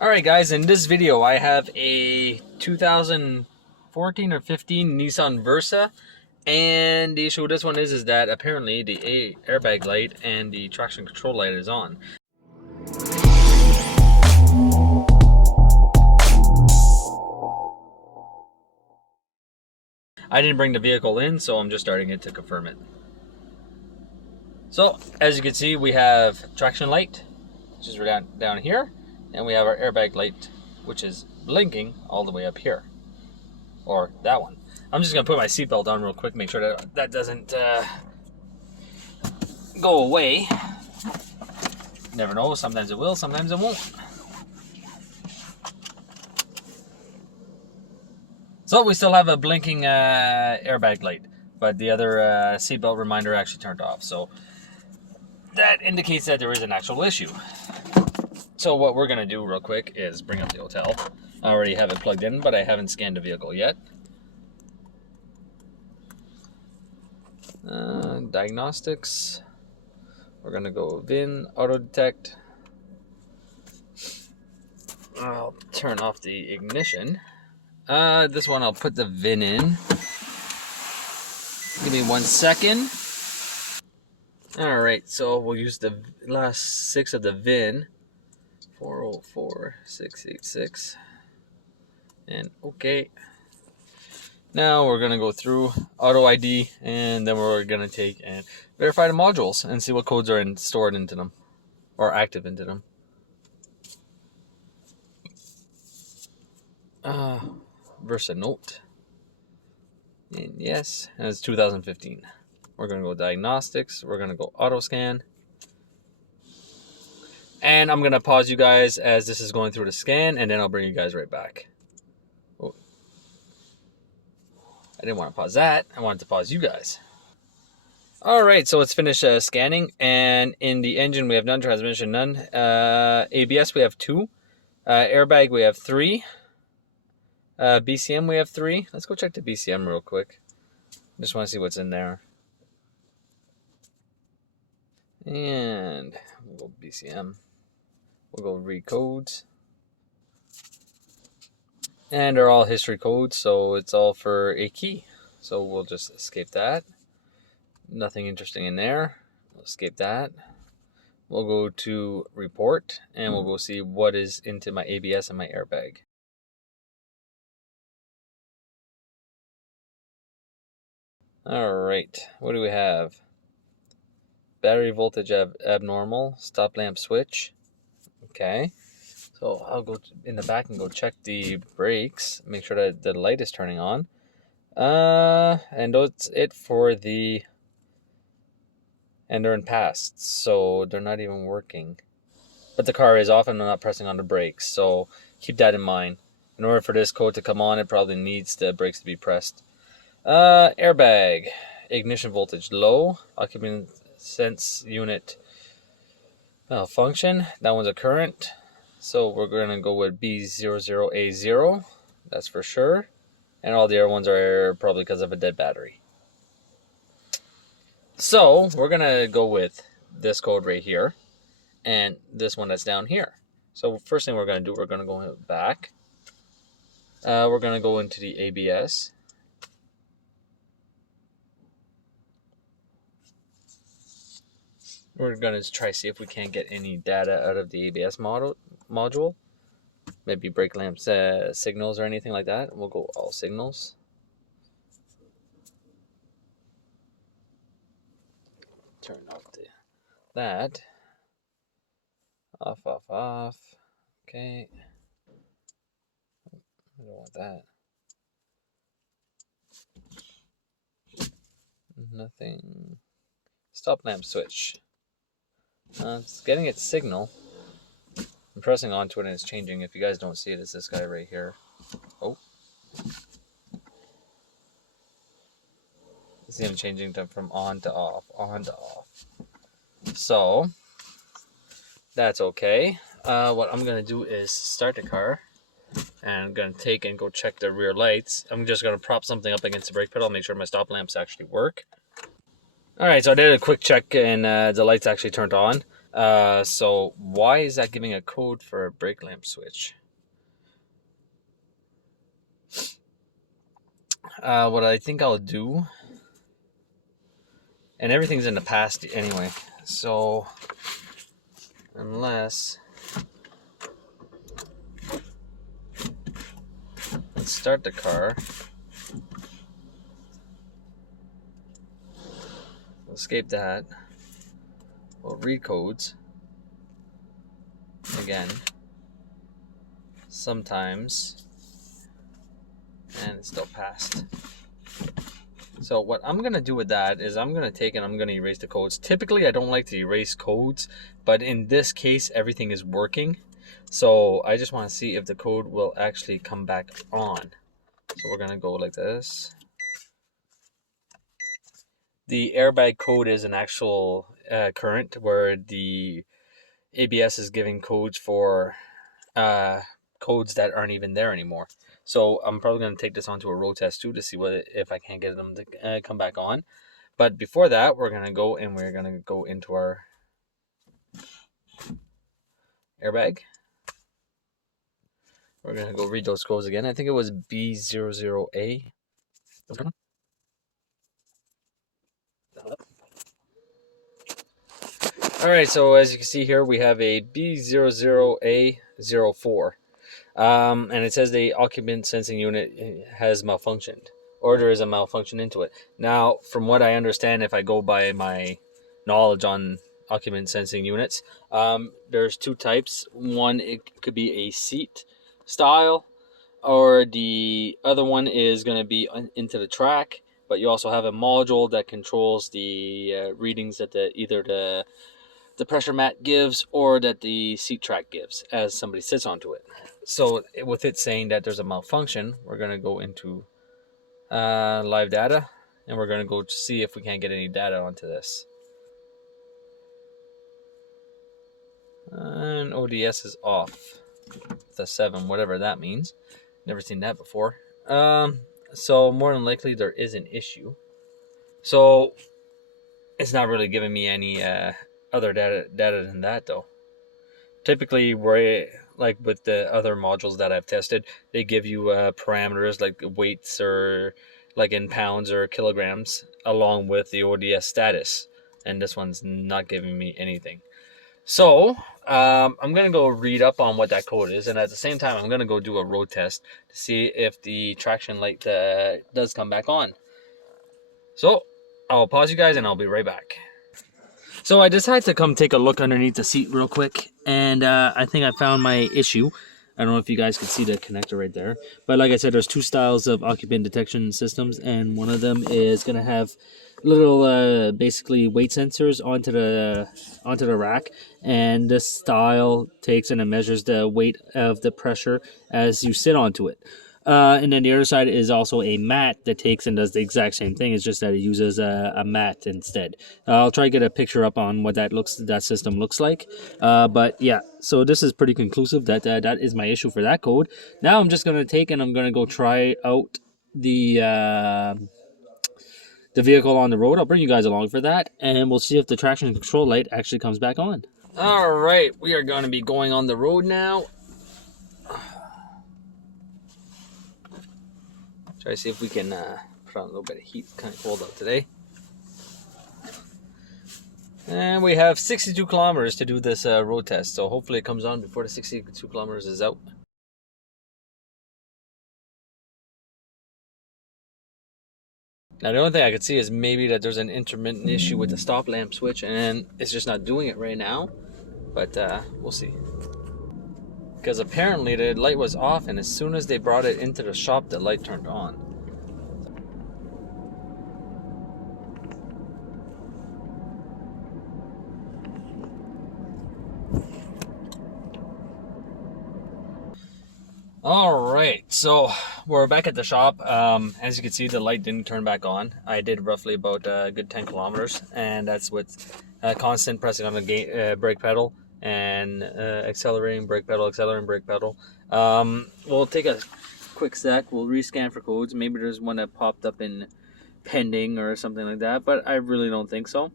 Alright guys, in this video I have a 2014 or 15 Nissan Versa, and the issue with this one is that apparently the airbag light and the traction control light is on. I didn't bring the vehicle in, so I'm just starting it to confirm it. So as you can see, we have traction light, which is down here, and we have our airbag light, which is blinking all the way up here, or that one. I'm just gonna put my seatbelt on real quick, make sure that that doesn't go away. Never know, sometimes it will, sometimes it won't. So we still have a blinking airbag light, but the other seatbelt reminder actually turned off. So that indicates that there is an actual issue. So what we're gonna do real quick is bring up the hotel. I already have it plugged in, but I haven't scanned the vehicle yet. Diagnostics. We're gonna go VIN, auto detect. I'll turn off the ignition. This one I'll put the VIN in. Give me 1 second. Alright, so we'll use the last 6 of the VIN. 404686. And okay. Now we're gonna go through auto ID, and then we're gonna take and verify the modules and see what codes are stored into them or active into them. Versa Note. And yes, and it's 2015. We're gonna go diagnostics. We're gonna go auto scan. And I'm gonna pause you guys as this is going through the scan, and then I'll bring you guys right back. Oh. I didn't want to pause that. I wanted to pause you guys. Alright, so it's finished scanning, and in the engine we have none, transmission none. ABS we have 2. Airbag we have 3. BCM we have 3. Let's go check the BCM real quick. Just want to see what's in there. And we'll go BCM. We'll go read codes. And they're all history codes, so it's all for a key. So we'll just escape that. Nothing interesting in there. We'll escape that. We'll go to report, and we'll go see what is into my ABS and my airbag. Alright, what do we have? Battery voltage abnormal, stop lamp switch. Okay, so I'll go in the back and go check the brakes, make sure that the light is turning on. And that's it for the, and they're in past, so they're not even working. But the car is off and I'm not pressing on the brakes, so keep that in mind. In order for this code to come on, it probably needs the brakes to be pressed. Airbag, ignition voltage low, occupant sense unit malfunction. That one's a current, so we're going to go with B00A0. That's for sure. And all the other ones are probably because of a dead battery. So we're going to go with this code right here and this one that's down here. So first thing we're going to do, we're going to go back. We're going to go into the ABS. We're going to try see if we can't get any data out of the ABS module. Maybe brake lamps, signals or anything like that. We'll go all signals. Turn off that. Off, off, off. Okay. I don't want that. Nothing. Stop lamp switch. It's getting its signal. I'm pressing onto it and it's changing. If you guys don't see it, it's this guy right here. Oh. You see him changing from on to off, on to off. So, that's okay. What I'm going to do is start the car. And I'm going to take and go check the rear lights. I'm just going to prop something up against the brake pedal, make sure my stop lamps actually work. Alright, so I did a quick check and the lights actually turned on. So why is that giving a code for a brake lamp switch? What I think I'll do, and everything's in the past anyway, so unless, let's start the car, escape that, we'll read codes again, sometimes, and it's still passed. So what I'm going to do with that is I'm going to take and I'm going to erase the codes. Typically, I don't like to erase codes, but in this case, everything is working. So I just want to see if the code will actually come back on. So we're going to go like this. The airbag code is an actual current where the ABS is giving codes for codes that aren't even there anymore. So I'm probably going to take this onto a road test too to see if I can't get them to come back on. But before that, we're going to go and we're going to go into our airbag. We're going to go read those codes again. I think it was B00A. All right, so as you can see here, we have a B00A04. And it says the occupant sensing unit has malfunctioned, or there is a malfunction into it. Now, from what I understand, if I go by my knowledge on occupant sensing units, there's two types. One, it could be a seat style, or the other one is going to be into the track. But you also have a module that controls the readings that either the pressure mat gives or that the seat track gives as somebody sits onto it. So with it saying that there's a malfunction, we're going to go into live data, and we're going to go see if we can't get any data onto this. And ODS is off. The 7, whatever that means. Never seen that before. So more than likely there is an issue. So it's not really giving me any other data than that though. Typically, like with the other modules that I've tested, they give you parameters like weights or like in pounds or kilograms along with the ODS status, and this one's not giving me anything. So I'm gonna go read up on what that code is, and at the same time I'm gonna go do a road test to see if the traction light does come back on. So I'll pause you guys and I'll be right back. So I decided to come take a look underneath the seat real quick, and I think I found my issue. I don't know if you guys can see the connector right there, but like I said, there's two styles of occupant detection systems, and one of them is going to have little basically weight sensors onto the rack, and this style takes and it measures the weight of the pressure as you sit onto it. And then the other side is also a mat that takes and does the exact same thing. It's just that it uses a mat instead. I'll try to get a picture up on what that system looks like. But yeah, so this is pretty conclusive that that is my issue for that code. Now I'm just gonna take and I'm gonna go try out the vehicle on the road. I'll bring you guys along for that, and we'll see if the traction control light actually comes back on. All right, we are going to be going on the road now. Try to see if we can put on a little bit of heat. It's kind of cold out today. And we have 62 kilometers to do this road test, so hopefully it comes on before the 62 kilometers is out. Now the only thing I could see is maybe that there's an intermittent issue with the stop lamp switch and it's just not doing it right now, but we'll see. Because apparently the light was off, and as soon as they brought it into the shop, the light turned on. All right, so we're back at the shop. As you can see, the light didn't turn back on. I did roughly about a good 10 kilometers, and that's with constant pressing on the brake pedal and accelerating brake pedal. We'll take a quick sec. We'll rescan for codes. Maybe there's one that popped up in pending or something like that, but I really don't think so.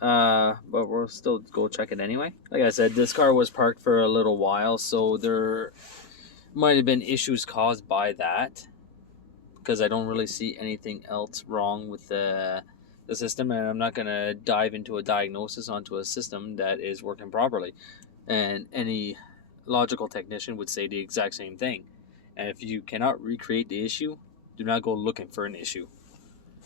but we'll still go check it anyway. Like I said, this car was parked for a little while, so there might have been issues caused by that, because I don't really see anything else wrong with the system, and I'm not going to dive into a diagnosis onto a system that is working properly. And any logical technician would say the exact same thing. And if you cannot recreate the issue, do not go looking for an issue.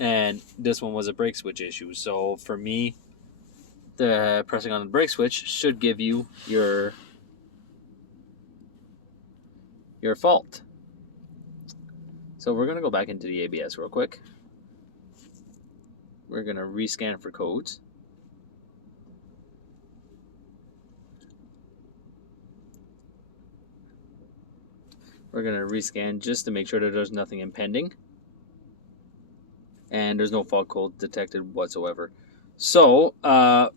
And this one was a brake switch issue. So for me, the pressing on the brake switch should give you your fault. So we're going to go back into the ABS real quick. We're going to rescan for codes. We're going to rescan just to make sure that there's nothing impending. And there's no fault code detected whatsoever. So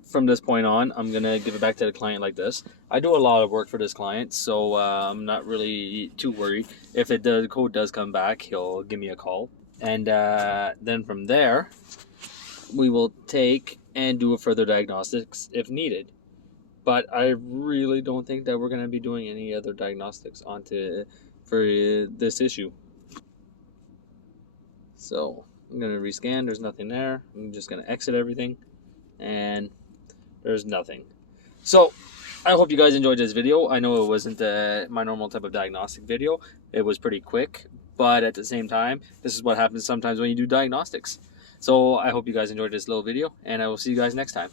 from this point on, I'm going to give it back to the client like this. I do a lot of work for this client, so I'm not really too worried. If the code does come back, he'll give me a call. And then from there, we will take and do a further diagnostics if needed. But I really don't think that we're going to be doing any other diagnostics for this issue. So I'm going to rescan. There's nothing there. I'm just going to exit everything. And there's nothing. So I hope you guys enjoyed this video. I know it wasn't my normal type of diagnostic video. It was pretty quick. But at the same time, this is what happens sometimes when you do diagnostics. So I hope you guys enjoyed this little video. And I will see you guys next time.